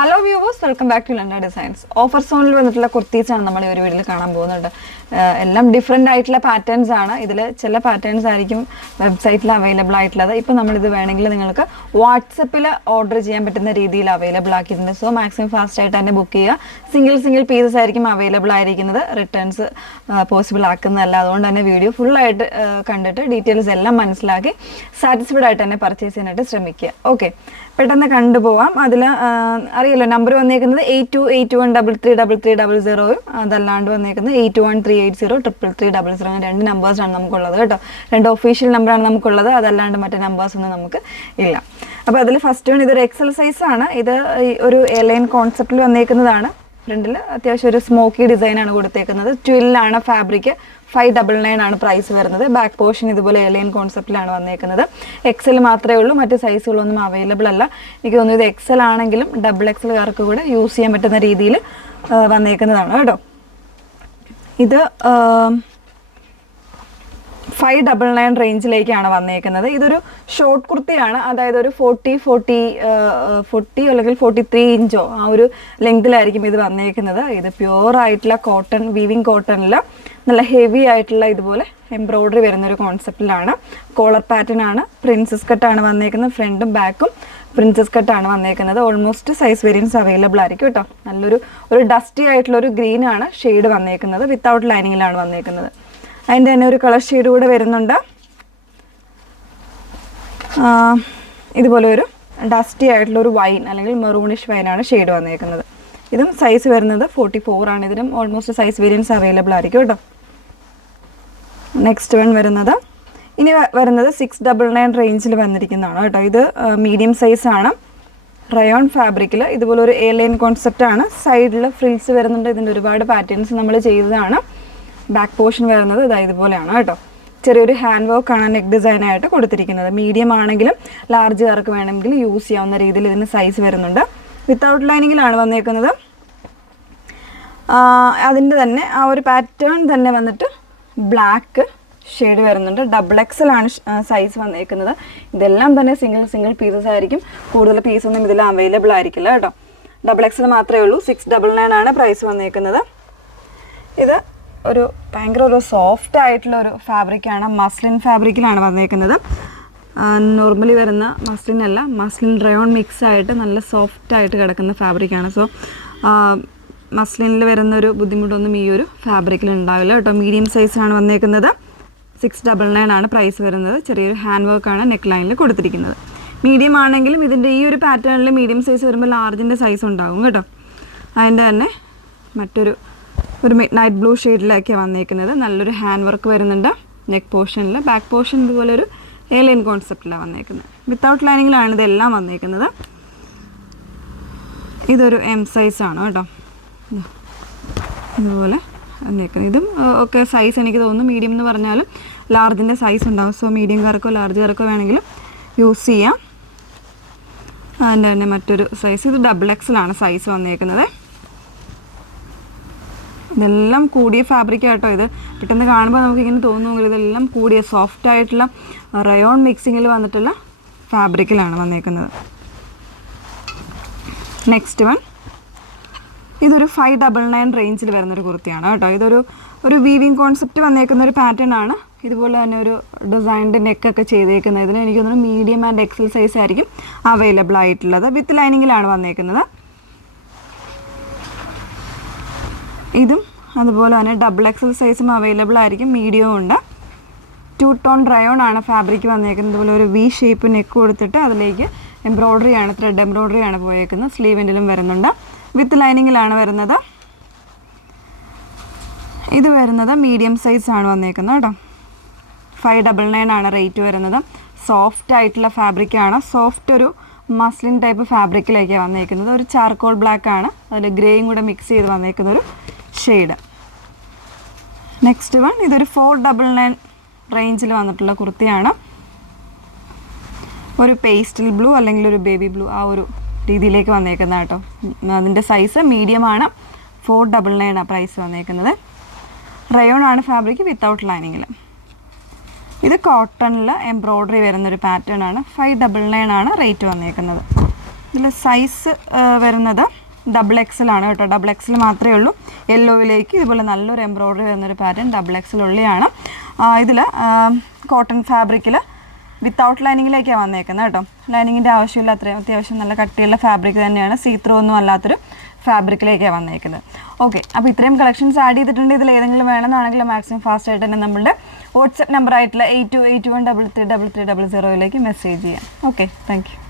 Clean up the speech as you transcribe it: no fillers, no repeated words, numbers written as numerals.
Hello viewers, welcome back to Landa designs. Offer സോണിൽ വന്നിട്ടുള്ള കുർത്തീസാണ് നമ്മൾ ഈ ഒരു വീഡിയോയിൽ കാണാൻ പോകുന്നുണ്ട്. എല്ലാം ഡിഫറെൻ്റ് ആയിട്ടുള്ള പാറ്റേൺസ് ആണ്. ഇതിൽ ചില പാറ്റേൺസ് ആയിരിക്കും വെബ്സൈറ്റിൽ അവൈലബിൾ ആയിട്ടുള്ളത്. ഇപ്പോൾ നമ്മളിത് വേണമെങ്കിൽ നിങ്ങൾക്ക് വാട്സപ്പിൽ ഓർഡർ ചെയ്യാൻ പറ്റുന്ന രീതിയിൽ അവൈലബിൾ ആക്കിയിട്ടുണ്ട്. സോ മാക്സിമം ഫാസ്റ്റ് ആയിട്ട് തന്നെ ബുക്ക് ചെയ്യുക. സിംഗിൾ പീസസ് ആയിരിക്കും അവൈലബിൾ ആയിരിക്കുന്നത്. റിട്ടേൺസ് പോസിബിൾ ആക്കുന്നതല്ല. അതുകൊണ്ട് തന്നെ വീഡിയോ ഫുള്ളായിട്ട് കണ്ടിട്ട് ഡീറ്റെയിൽസ് എല്ലാം മനസ്സിലാക്കി സാറ്റിസ്ഫൈഡ് ആയിട്ട് തന്നെ പർച്ചേസ് ചെയ്യാനായിട്ട് ശ്രമിക്കുക. ഓക്കെ, പെട്ടെന്ന് കണ്ടുപോവാം. അതിൽ അറിയാലോ, നമ്പർ വന്നേക്കുന്നത് 8281333300 അതല്ലാണ്ട് വന്നേക്കുന്നത് 8138033300. രണ്ട് നമ്പേഴ്സാണ് നമുക്കുള്ളത് കേട്ടോ. രണ്ട് ഒഫീഷ്യൽ നമ്പറാണ് നമുക്കുള്ളത്. അതല്ലാണ്ട് മറ്റേ നമ്പേഴ്സ് ഒന്നും നമുക്ക് ഇല്ല. അപ്പോൾ അതിൽ ഫസ്റ്റ് വൺ ഇതൊരു എക്സൽ സൈസ് ആണ്. ഇത് ഒരു എയർലൈൻ കോൺസെപ്റ്റിൽ വന്നേക്കുന്നതാണ്. ഫ്രണ്ടിൽ അത്യാവശ്യം ഒരു സ്മോക്കി ഡിസൈനാണ് കൊടുത്തേക്കുന്നത്. 12 ആണ് ഫാബ്രിക്. 599 ആണ് പ്രൈസ് വരുന്നത്. ബാക്ക് പോർഷൻ ഇതുപോലെ എയർലൈൻ കോൺസെപ്റ്റിലാണ് വന്നേക്കുന്നത്. എക്സൽ മാത്രമേ ഉള്ളൂ, മറ്റ് സൈസുകളൊന്നും അവൈലബിൾ അല്ല. എനിക്ക് തോന്നുന്നു ഇത് എക്സൽ ആണെങ്കിലും ഡബിൾ എക്സൽകാർക്ക് കൂടെ യൂസ് ചെയ്യാൻ പറ്റുന്ന രീതിയിൽ വന്നേക്കുന്നതാണ് കേട്ടോ. ഇത് 599 റേഞ്ചിലേക്കാണ് വന്നേക്കുന്നത്. ഇതൊരു ഷോർട്ട് കുർത്തിയാണ്. അതായത് ഒരു 40 അല്ലെങ്കിൽ 43 ഇഞ്ചോ ആ ഒരു ലെങ്തിലായിരിക്കും ഇത് വന്നേക്കുന്നത്. ഇത് പ്യുവർ ആയിട്ടുള്ള കോട്ടൺ, വീവിങ് കോട്ടണിൽ നല്ല ഹെവി ആയിട്ടുള്ള ഇതുപോലെ എംബ്രോയ്ഡറി വരുന്നൊരു കോൺസെപ്റ്റിലാണ്. കോളർ പാറ്റേൺ ആണ്. പ്രിൻസസ് കട്ടാണ് വന്നേക്കുന്നത്. ഫ്രണ്ടും ബാക്കും പ്രിൻസസ് കട്ടാണ് വന്നേക്കുന്നത്. ഓൾമോസ്റ്റ് സൈസ് വേരിയൻസ് അവൈലബിൾ ആയിരിക്കും കേട്ടോ. നല്ലൊരു ഡസ്റ്റി ആയിട്ടുള്ള ഒരു ഗ്രീൻ ആണ് ഷെയ്ഡ് വന്നേക്കുന്നത്. വിത്തൗട്ട് ലൈനിങ്ങിലാണ് വന്നേക്കുന്നത്. അതിൻ്റെ തന്നെ ഒരു കളർ ഷെയ്ഡ് കൂടെ വരുന്നുണ്ട്. ഇതുപോലെ ഒരു ഡസ്റ്റി ആയിട്ടുള്ള ഒരു വൈൻ അല്ലെങ്കിൽ മെറൂണിഷ് വൈനാണ് ഷെയ്ഡ് വന്നേക്കുന്നത്. ഇതും സൈസ് വരുന്നത് 44 ആണ്. ഇതിനും ഓൾമോസ്റ്റ് സൈസ് വേരിയൻസ് അവൈലബിൾ ആയിരിക്കും കേട്ടോ. നെക്സ്റ്റ് വൺ വരുന്നത് ഇനി വരുന്നത് 699 റേഞ്ചിൽ വന്നിരിക്കുന്നതാണ് കേട്ടോ. ഇത് മീഡിയം സൈസ് ആണ്. റയോൺ ഫാബ്രിക്കിൽ ഇതുപോലെ ഒരു എയർലൈൻ കോൺസെപ്റ്റ് ആണ്. സൈഡിൽ ഫ്രിൽസ് വരുന്നുണ്ട്. ഇതിൻ്റെ ഒരുപാട് പാറ്റേൺസ് നമ്മൾ ചെയ്തതാണ്. ബാക്ക് പോർഷൻ വരുന്നത് ഇതുപോലെയാണ് കേട്ടോ. ചെറിയൊരു ഹാൻഡ് വർക്കാണ് നെക്ക് ഡിസൈനായിട്ട് കൊടുത്തിരിക്കുന്നത്. മീഡിയം ആണെങ്കിലും ലാർജുകാർക്ക് വേണമെങ്കിൽ യൂസ് ചെയ്യാവുന്ന രീതിയിൽ ഇതിന് സൈസ് വരുന്നുണ്ട്. വിത്തൗട്ട് ലൈനിങ്ങിലാണ് വന്നേക്കുന്നത്. അതിൻ്റെ തന്നെ ആ ഒരു പാറ്റേൺ തന്നെ വന്നിട്ട് ബ്ലാക്ക് ഷെയ്ഡ് വരുന്നുണ്ട്. ഡബിൾ എക്സൽ ആണ് സൈസ് വന്നേക്കുന്നത്. ഇതെല്ലാം തന്നെ സിംഗിൾ പീസസ് ആയിരിക്കും. കൂടുതൽ പീസൊന്നും ഇതിൽ അവൈലബിൾ ആയിരിക്കില്ല കേട്ടോ. ഡബിൾ എക്സൽ മാത്രമേ ഉള്ളൂ. 699 ആണ് പ്രൈസ് വന്നേക്കുന്നത്. ഇത് ഭയങ്കര ഒരു സോഫ്റ്റ് ആയിട്ടുള്ള ഒരു ഫാബ്രിക്കാണ്. മസ്ലിൻ ഫാബ്രിക്കിലാണ് വന്നേക്കുന്നത്. നോർമലി വരുന്ന മസ്ലിൻ അല്ല, മസ്ലിൻ റയോൺ മിക്സ് ആയിട്ട് നല്ല സോഫ്റ്റ് ആയിട്ട് കിടക്കുന്ന ഫാബ്രിക്കാണ്. സോ മസ്ലിനിൽ വരുന്നൊരു ബുദ്ധിമുട്ടൊന്നും ഈ ഒരു ഫാബ്രിക്കിൽ ഉണ്ടാവില്ല കേട്ടോ. മീഡിയം സൈസാണ് വന്നേക്കുന്നത്. 699 ആണ് പ്രൈസ് വരുന്നത്. ചെറിയൊരു ഹാൻഡ് വർക്കാണ് നെക്ക് ലൈനിൽ കൊടുത്തിരിക്കുന്നത്. മീഡിയം ആണെങ്കിലും ഇതിൻ്റെ ഈ ഒരു പാറ്റേണിൽ മീഡിയം സൈസ് വരുമ്പോൾ ലാർജിൻ്റെ സൈസ് ഉണ്ടാകും കേട്ടോ. അതിൻ്റെ തന്നെ മറ്റൊരു മിഡ് നൈറ്റ് ബ്ലൂ ഷെയ്ഡിലേക്കാണ് വന്നേക്കുന്നത്. നല്ലൊരു ഹാൻഡ് വർക്ക് വരുന്നുണ്ട് നെക്ക് പോർഷനിൽ. ബാക്ക് പോർഷൻ ഇതുപോലെ ഒരു എയർലൈൻ കോൺസെപ്റ്റിലാണ് വന്നേക്കുന്നത്. വിത്തൗട്ട് ലൈനിങ്ങിലാണ് ഇതെല്ലാം വന്നേക്കുന്നത്. ഇതൊരു എം സൈസാണ് കേട്ടോ. ഇതുപോലെ വന്നേക്കുന്നത്. ഇതും ഒക്കെ സൈസ് എനിക്ക് തോന്നുന്നു മീഡിയം എന്ന് പറഞ്ഞാലും ലാർജിൻ്റെ സൈസ് ഉണ്ടാകും. സോ മീഡിയംകാർക്കോ ലാർജുകാർക്കോ വേണമെങ്കിലും യൂസ് ചെയ്യാം. അതിൻ്റെ തന്നെ മറ്റൊരു സൈസ്, ഇത് ഡബിൾ എക്സലാണ് സൈസ് വന്നേക്കുന്നത്. ഇതെല്ലാം കൂടിയ ഫാബ്രിക് ആട്ടോ. ഇത് പെട്ടെന്ന് കാണുമ്പോൾ നമുക്കിങ്ങനെ തോന്നുമെങ്കിൽ ഇതെല്ലാം കൂടിയ സോഫ്റ്റ് ആയിട്ടുള്ള റയോൺ മിക്സിങ്ങിൽ വന്നിട്ടുള്ള ഫാബ്രിക്കിലാണ് വന്നേക്കുന്നത്. നെക്സ്റ്റ് വൺ ഇതൊരു 599 റേഞ്ചിൽ വരുന്നൊരു കുർത്തിയാണ് കേട്ടോ. ഇതൊരു വീവിങ് കോൺസെപ്റ്റ് വന്നേക്കുന്ന ഒരു പാറ്റേൺ ആണ്. ഇതുപോലെ തന്നെ ഒരു ഡിസൈൻഡ് നെക്കൊക്കെ ചെയ്തേക്കുന്നത്. ഇതിന് എനിക്ക് തോന്നുന്നു മീഡിയം ആൻഡ് എക്സൽ സൈസ് ആയിരിക്കും അവൈലബിൾ ആയിട്ടുള്ളത്. വിത്ത് ലൈനിങ്ങിലാണ് വന്നേക്കുന്നത്. ഇതും അതുപോലെ തന്നെ ഡബിൾ എക്സൽ സൈസും അവൈലബിൾ ആയിരിക്കും. മീഡിയവും ഉണ്ട്. 2 ടോൺ റയോൺ ആണ് ഫാബ്രിക് വന്നേക്കുന്നത്. ഇതുപോലെ ഒരു വി ഷേപ്പ് നെക്ക് കൊടുത്തിട്ട് അതിലേക്ക് എംബ്രോയ്ഡറിയാണ്, ത്രെഡ് എംബ്രോയ്ഡറിയാണ് പോയേക്കുന്നത്. സ്ലീവിൻ്റിലും വരുന്നുണ്ട്. വിത്ത് ലൈനിങ്ങിലാണ് വരുന്നത്. ഇത് വരുന്നത് മീഡിയം സൈസ് ആണ് വന്നേക്കുന്നത് കേട്ടോ. 599 ആണ് റേറ്റ് വരുന്നത്. സോഫ്റ്റ് ആയിട്ടുള്ള ഫാബ്രിക്കാണ്. സോഫ്റ്റ് ഒരു മസ്ലിൻ ടൈപ്പ് ഫാബ്രിക്കിലേക്കാണ് വന്നേക്കുന്നത്. ഒരു ചാർക്കോൾ ബ്ലാക്ക് ആണ്, അതിൽ ഗ്രേയും കൂടെ മിക്സ് ചെയ്ത് വന്നേക്കുന്ന ഒരു ഷെയ്ഡ്. നെക്സ്റ്റ് വൺ ഇതൊരു 499 റേഞ്ചിൽ വന്നിട്ടുള്ള കുർത്തിയാണ്. ഒരു പേസ്റ്റൽ ബ്ലൂ അല്ലെങ്കിൽ ഒരു ബേബി ബ്ലൂ ആ ഒരു രീതിയിലേക്ക് വന്നേക്കുന്ന കേട്ടോ. അതിൻ്റെ സൈസ് മീഡിയം ആണ്. 499 ആണ് പ്രൈസ് വന്നേക്കുന്നത്. റയോൺ ആണ് ഫാബ്രിക് വിത്തൗട്ട് ലൈനിങ്ങിൽ. ഇത് കോട്ടണിൽ എംബ്രോയ്ഡറി വരുന്നൊരു പാറ്റേൺ ആണ്. 599 ആണ് റേറ്റ് വന്നേക്കുന്നത്. ഇതിൽ സൈസ് വരുന്നത് XXL ആണ് കേട്ടോ. XXL മാത്രമേ ഉള്ളൂ. യെല്ലോയിലേക്ക് ഇതുപോലെ നല്ലൊരു എംബ്രോയ്ഡറി വരുന്നൊരു പാറ്റേൺ XXL ഉള്ളിയാണ്. ഇതിൽ കോട്ടൺ ഫാബ്രിക്കിൽ വിത്തൗട്ട് ലൈനിങ്ങിലേക്കാണ് വന്നേക്കുന്നത് കേട്ടോ. ലൈനിങ്ങിൻ്റെ ആവശ്യമില്ല, അത്രയും അത്യാവശ്യം നല്ല കട്ടിയുള്ള ഫാബ്രിക് തന്നെയാണ്. സീത്രൂ ഒന്നും അല്ലാത്തൊരു ഫാബ്രിക്കിലേക്കാണ് വന്നേക്കുന്നത്. ഓക്കെ, അപ്പോൾ ഇത്രയും കളക്ഷൻസ് ആഡ് ചെയ്തിട്ടുണ്ട്. ഇതിൽ ഏതെങ്കിലും വേണമെന്നാണെങ്കിൽ മാക്സിമം ഫാസ്റ്റ് ആയിട്ട് തന്നെ നമ്മളുടെ വാട്സപ്പ് നമ്പർ ആയിട്ടുള്ള 8281333300 മെസ്സേജ് ചെയ്യാം. Okay, thank you.